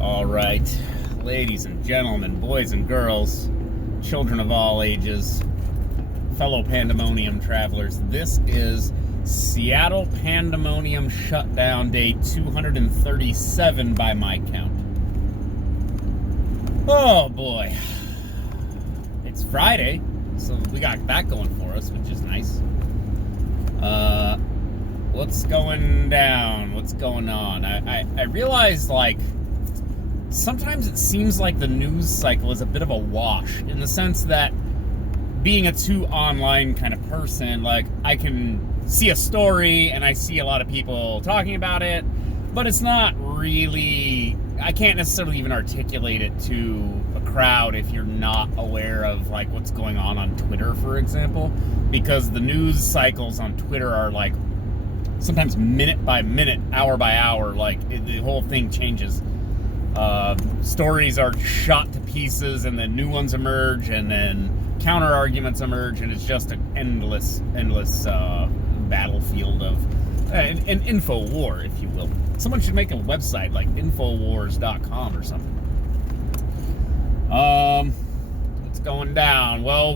All right, ladies and gentlemen, boys and girls, children of all ages, fellow Pandemonium travelers, this is Seattle Pandemonium Shutdown Day 237 by my count. Oh boy. It's Friday, so we got that going for us, which is nice. What's going down? What's going on? I realized, like, sometimes it seems like the news cycle is a bit of a wash, in the sense that being a too online kind of person, like, I can see a story and I see a lot of people talking about it, but it's not really, I can't necessarily even articulate it to a crowd if you're not aware of, like, what's going on Twitter, for example, because the news cycles on Twitter are, like, sometimes minute by minute, hour by hour, like, the whole thing changes. Stories are shot to pieces, and then new ones emerge, and then counter arguments emerge, and it's just an endless battlefield of an info war, if you will. Someone should make a website like infowars.com or something. What's going down? Well,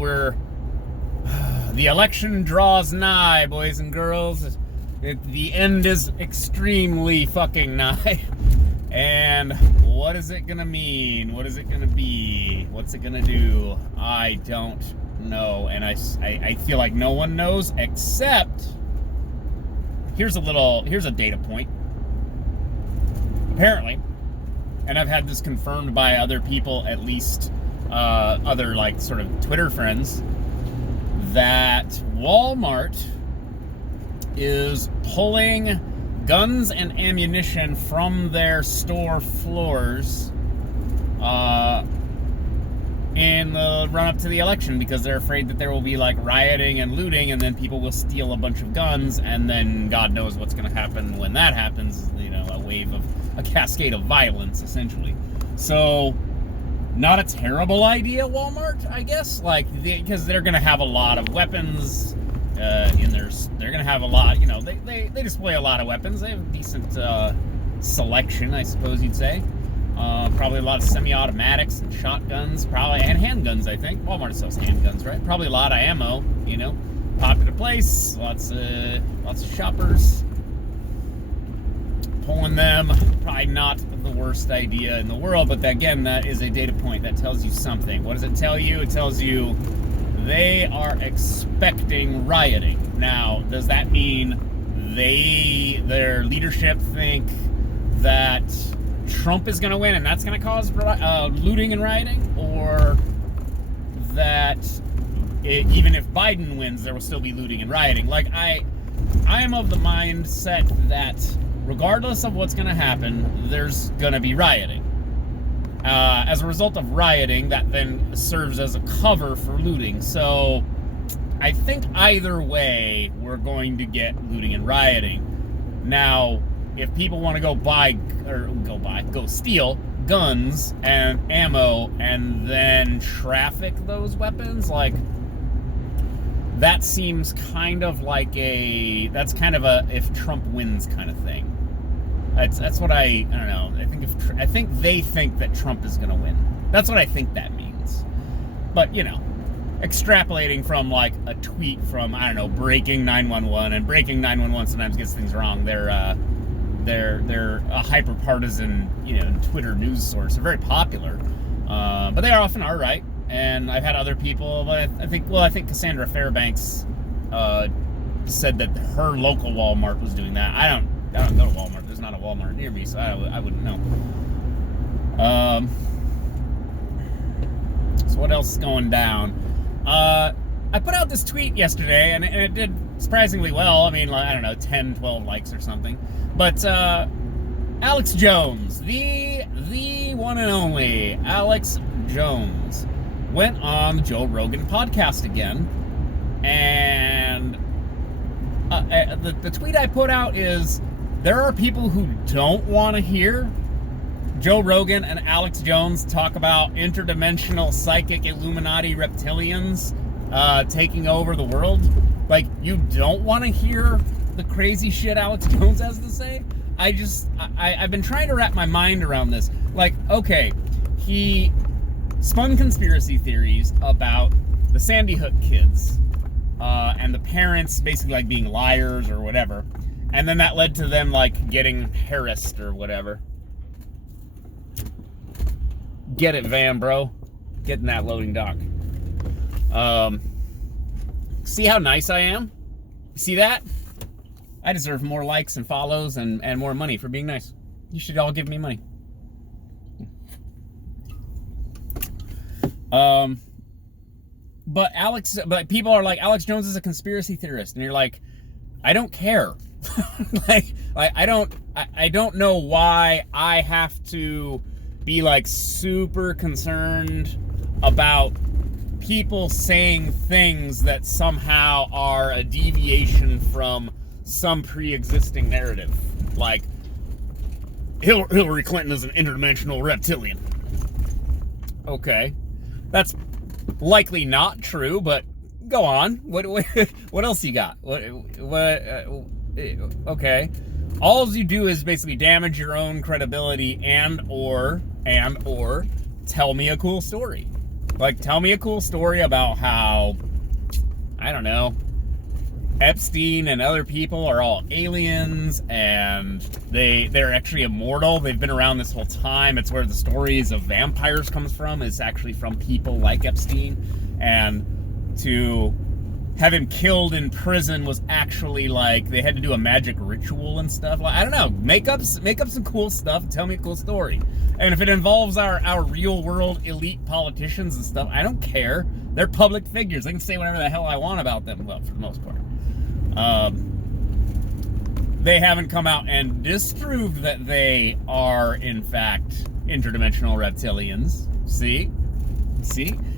the election draws nigh, boys and girls. The end is extremely fucking nigh. And what is it gonna mean? What is it gonna be? What's it gonna do? I don't know. And I feel like no one knows, except here's a data point. Apparently, and I've had this confirmed by other people, at least other, like, sort of Twitter friends, that Wal Mart is pulling guns and ammunition from their store floors in the run-up to the election, because they're afraid that there will be, like, rioting and looting, and then people will steal a bunch of guns, and then God knows what's going to happen when that happens. You know, a cascade of violence, essentially. So, not a terrible idea, Walmart, I guess, like, because they're going to have a lot of weapons they're going to have a lot, you know, they display a lot of weapons. They have a decent selection, I suppose you'd say. Probably a lot of semi-automatics and shotguns, probably, and handguns, I think. Walmart sells handguns, right? Probably a lot of ammo, you know. Popular place, lots of shoppers. Pulling them, probably not the worst idea in the world, but again, that is a data point that tells you something. What does it tell you? It tells you they are expecting rioting. Now, does that mean their leadership think that Trump is going to win and that's going to cause looting and rioting? Or that even if Biden wins, there will still be looting and rioting? Like, I am of the mindset that regardless of what's going to happen, there's going to be rioting. As a result of rioting, that then serves as a cover for looting. So I think either way, we're going to get looting and rioting. Now, if people want to go steal guns and ammo and then traffic those weapons, like, that seems kind of like that's kind of a if Trump wins kind of thing. That's what I don't know. I think they think that Trump is going to win. That's what I think that means. But, you know, extrapolating from, like, a tweet from, I don't know, Breaking 911, and Breaking 911 sometimes gets things wrong. They're a hyper partisan, you know, Twitter news source. They're very popular, but they often are right. And I've had other people. I think Cassandra Fairbanks said that her local Walmart was doing that. I don't go to Walmart. There's not a Walmart near me, so I wouldn't know. So what else is going down? I put out this tweet yesterday, and it did surprisingly well. I mean, like, I don't know, 10, 12 likes or something. But Alex Jones, the one and only Alex Jones, went on the Joe Rogan podcast again. And the tweet I put out is, there are people who don't want to hear Joe Rogan and Alex Jones talk about interdimensional psychic Illuminati reptilians taking over the world. Like, you don't want to hear the crazy shit Alex Jones has to say? I've been trying to wrap my mind around this. Like, okay, he spun conspiracy theories about the Sandy Hook kids, and the parents basically like being liars or whatever, and then that led to them like getting harassed or whatever. Get it, van, bro. Get in that loading dock. See how nice I am? See that? I deserve more likes and follows and more money for being nice. You should all give me money. But people are like, Alex Jones is a conspiracy theorist, and you're like, I don't care. I don't know why I have to be like super concerned about people saying things that somehow are a deviation from some pre-existing narrative. Like, Hillary Clinton is an interdimensional reptilian. Okay. That's likely not true, but go on. What else you got? Okay. All you do is basically damage your own credibility and or tell me a cool story. Like, tell me a cool story about how, I don't know, Epstein and other people are all aliens and they're actually immortal. They've been around this whole time. It's where the stories of vampires comes from. It's actually from people like Epstein. And to have him killed in prison was actually like they had to do a magic ritual and stuff. Like, I don't know. Make up some cool stuff. Tell me a cool story. And if it involves our real world elite politicians and stuff, I don't care. They're public figures. I can say whatever the hell I want about them. Well, for the most part. They haven't come out and disproved that they are, in fact, interdimensional reptilians. See?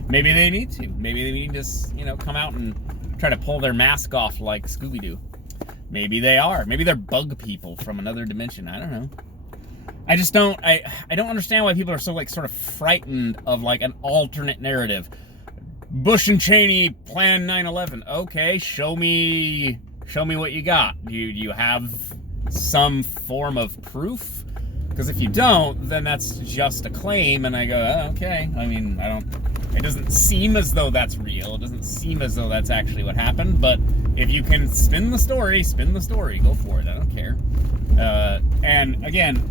Maybe they need to. Maybe they need to, come out and try to pull their mask off like Scooby-Doo. Maybe they are. Maybe they're bug people from another dimension. I don't know. I just don't. I don't understand why people are so sort of frightened of an alternate narrative. Bush and Cheney planned 9/11. Okay, show me what you got. Do you have some form of proof? Because if you don't, then that's just a claim, and I go, oh, okay. I mean, it doesn't seem as though that's real. It doesn't seem as though that's actually what happened, but if you can spin the story. Go for it. I don't care. And again,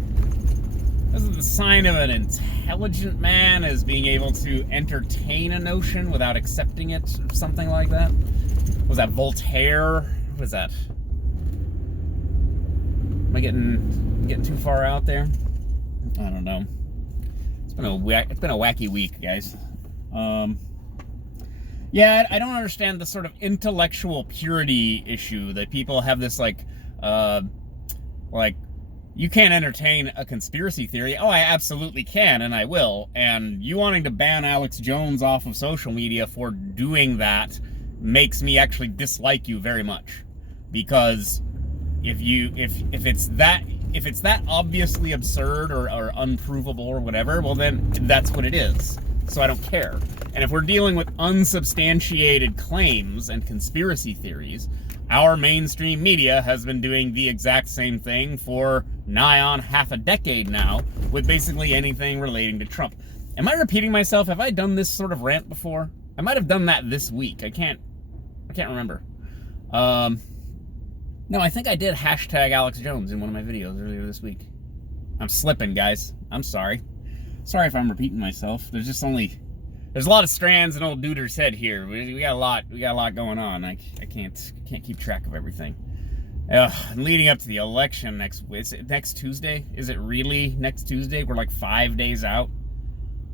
this is the sign of an intelligent man, is being able to entertain a notion without accepting it, or something like that. Was that Voltaire? What was that? Am I getting too far out there? I don't know. It's been a wacky week, guys. Yeah, I don't understand the sort of intellectual purity issue that people have. This you can't entertain a conspiracy theory. Oh, I absolutely can, and I will. And you wanting to ban Alex Jones off of social media for doing that makes me actually dislike you very much. Because if it's that obviously absurd or unprovable or whatever, well then that's what it is. So I don't care. And if we're dealing with unsubstantiated claims and conspiracy theories, our mainstream media has been doing the exact same thing for nigh on half a decade now with basically anything relating to Trump. Am I repeating myself? Have I done this sort of rant before? I might have done that this week. I can't remember. No, I think I did hashtag Alex Jones in one of my videos earlier this week. I'm slipping, guys. I'm sorry. Sorry if I'm repeating myself. There's a lot of strands in old Duder's head here. We got a lot going on. I can't keep track of everything. Leading up to the election next Tuesday. Is it really next Tuesday? We're 5 days out.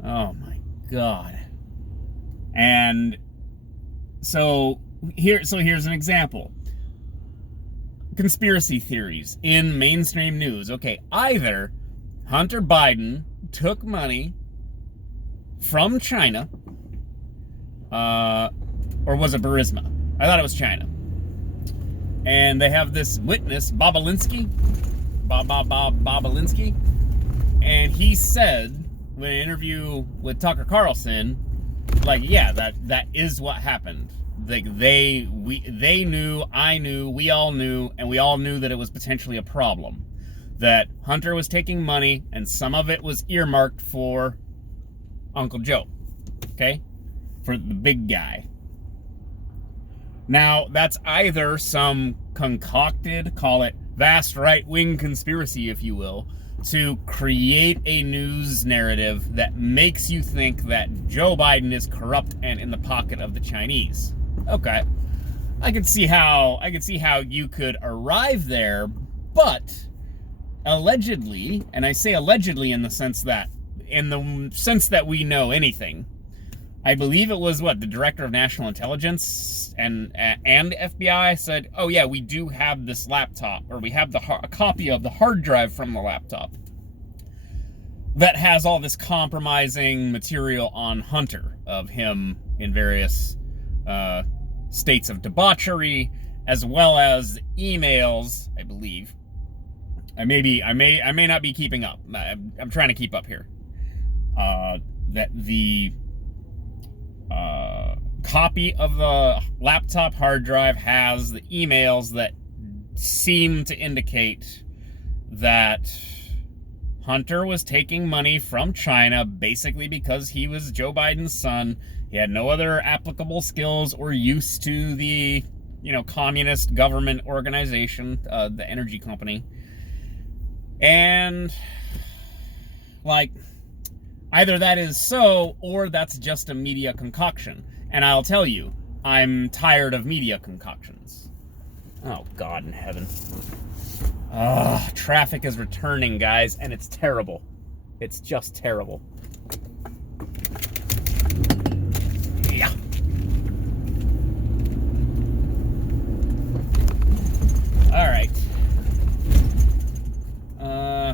Oh my God. And so here's an example. Conspiracy theories in mainstream news. Okay, either Hunter Biden took money from China, or was it Burisma? I thought it was China. And they have this witness, Bobolinsky, and he said in an interview with Tucker Carlson, yeah, that is what happened. They knew, I knew, we all knew, and we all knew that it was potentially a problem. that Hunter was taking money and some of it was earmarked for Uncle Joe, okay? For the big guy. Now, that's either some concocted, call it vast right-wing conspiracy, if you will, to create a news narrative that makes you think that Joe Biden is corrupt and in the pocket of the Chinese. Okay. I can see how you could arrive there, but allegedly, and I say allegedly in the sense that we know anything, I believe it was the director of national intelligence and FBI said, oh yeah, we do have this laptop, or we have a copy of the hard drive from the laptop that has all this compromising material on Hunter of him in various states of debauchery, as well as emails, I believe. I may not be keeping up. I'm trying to keep up here. That the copy of the laptop hard drive has the emails that seem to indicate that Hunter was taking money from China basically because he was Joe Biden's son. He had no other applicable skills or use to the, communist government organization, the energy company. And, either that is so, or that's just a media concoction. And I'll tell you, I'm tired of media concoctions. Oh, God in heaven. Traffic is returning, guys, and it's terrible. It's just terrible. Yeah. All right.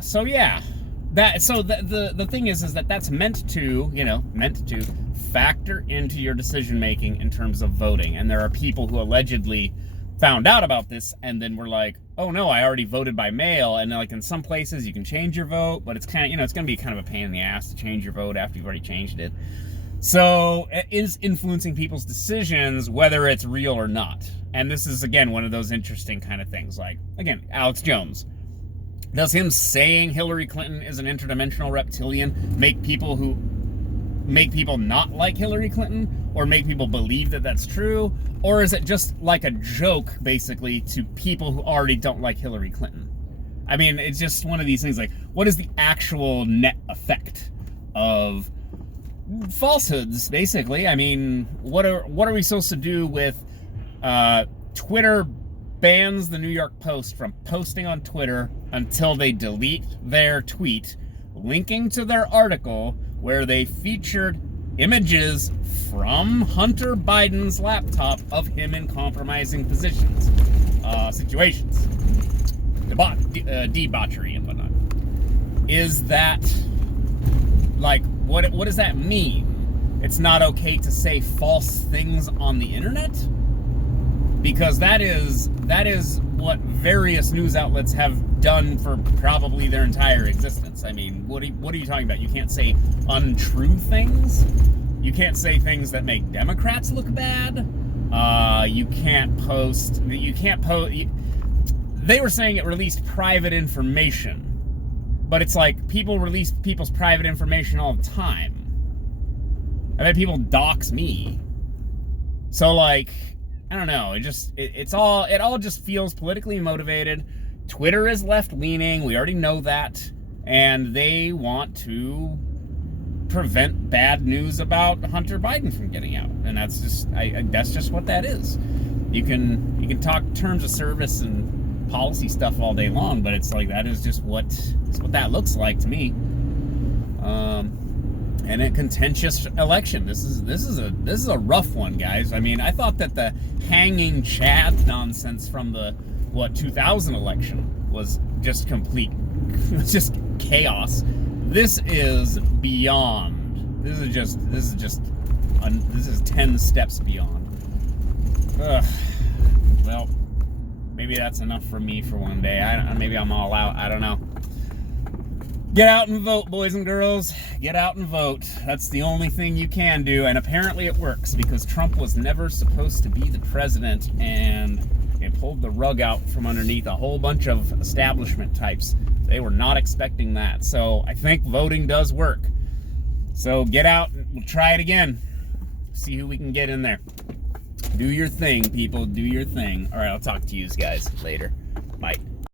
So yeah. The thing is that that's meant to factor into your decision making in terms of voting. And there are people who allegedly found out about this and then were like, oh no, I already voted by mail. And in some places you can change your vote, but it's kind of, it's going to be kind of a pain in the ass to change your vote after you've already changed it. So it is influencing people's decisions, whether it's real or not. And this is, again, one of those interesting kind of things. Again, Alex Jones. Does him saying Hillary Clinton is an interdimensional reptilian make people not like Hillary Clinton, or make people believe that that's true? Or is it just like a joke, basically, to people who already don't like Hillary Clinton? I mean, it's just one of these things, what is the actual net effect of falsehoods, basically? I mean, what are we supposed to do with Twitter bans the New York Post from posting on Twitter until they delete their tweet linking to their article where they featured images from Hunter Biden's laptop of him in compromising situations, debauchery and whatnot. Is that, what does that mean? It's not okay to say false things on the internet? Because that is what various news outlets have done for probably their entire existence. I mean, what are you talking about? You can't say untrue things. You can't say things that make Democrats look bad. You can't post. They were saying it released private information, but it's people release people's private information all the time. I bet people dox me. So I don't know. It all just feels politically motivated. Twitter is left-leaning. We already know that, and they want to prevent bad news about Hunter Biden from getting out, and that's just what that is. You can talk terms of service and policy stuff all day long, but it's that is just what that looks like to me. And a contentious election. This is a rough one, guys. I mean, I thought that the hanging Chad nonsense from the 2000 election was just just chaos. This is beyond. This is 10 steps beyond. Ugh. Well, maybe that's enough for me for one day. Maybe I'm all out. I don't know. Get out and vote, boys and girls. Get out and vote. That's the only thing you can do, and apparently it works, because Trump was never supposed to be the president, and it pulled the rug out from underneath a whole bunch of establishment types They were not expecting that. So I think voting does work. So get out, we'll try it again. See who we can get in there. Do your thing, people. Do your thing. All right, I'll talk to you guys later. Bye.